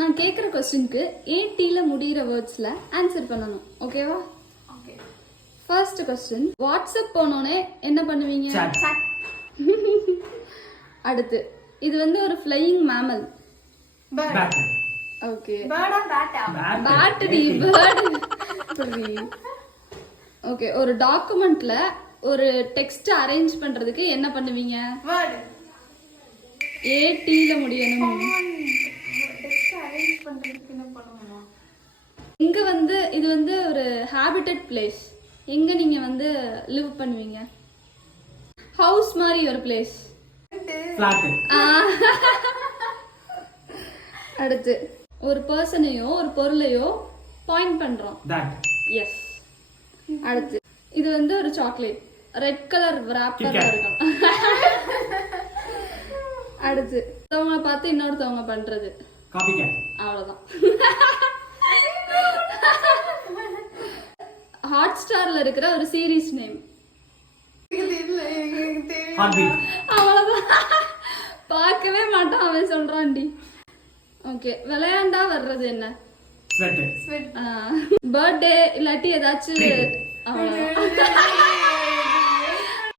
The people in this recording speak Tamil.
நான் கேக்குற क्वेश्चनக்கு ஏடில முடியிற வேர்ட்ஸ்ல ஆன்சர் பண்ணனும். ஓகேவா? ஓகே. First question. வாட்ஸ்அப் போனோனே என்ன பண்ணுவீங்க? சாட். அடுத்து இது வந்து ஒரு ஃளையிங் மேமல். பேர்ட். ஓகே. பேர்டா பேட்டா? பேட் டி பேர்ட். ஓகே, ஒரு டாக்குமெண்ட்ல ஒரு டெக்ஸ்ட் அரேஞ்ச் பண்றதுக்கு என்ன பண்ணுவீங்க? வேர்ட். ஏடில முடியணும். டெக்ஸ்ட் அரேஞ்ச் பண்றதுக்கு என்ன பண்ணுவோம்? இங்க வந்து இது வந்து ஒரு ஹாபிட்டட் பிளேஸ். எங்க நீங்க வந்து லிவ் பண்ணுவீங்க? ஹவுஸ் மாதிரி ஒரு பிளேஸ். ஃபிளாட். அடுத்து ஒரு பர்சனையோ ஒரு பொருளையோ பாயிண்ட் பண்றோம். தட். எஸ். அடுத்து இது வந்து ஒரு சாக்லேட். ரெட் கலர் ராப்பர்ல இருக்கும். அடுத்து ஒருத்தவங்க பார்த்து இன்னொருத்தவங்க பண்றது. Copy gate. அவ்வளவுதான். ஹாட் ஸ்டார்ல இருக்கிற ஒரு சீரிஸ் நேம். ஹார்ட்பீட். அவ்வளவுதான். பார்க்கவே மாட்டான் அவன் சொல்றான்டி. ஓகே, விளையாண்டா வர்றது என்ன? ஸ்வெட். பர்த்டே இல்லாட்டி ஏதாச்சும். அவ்வளவுதான்.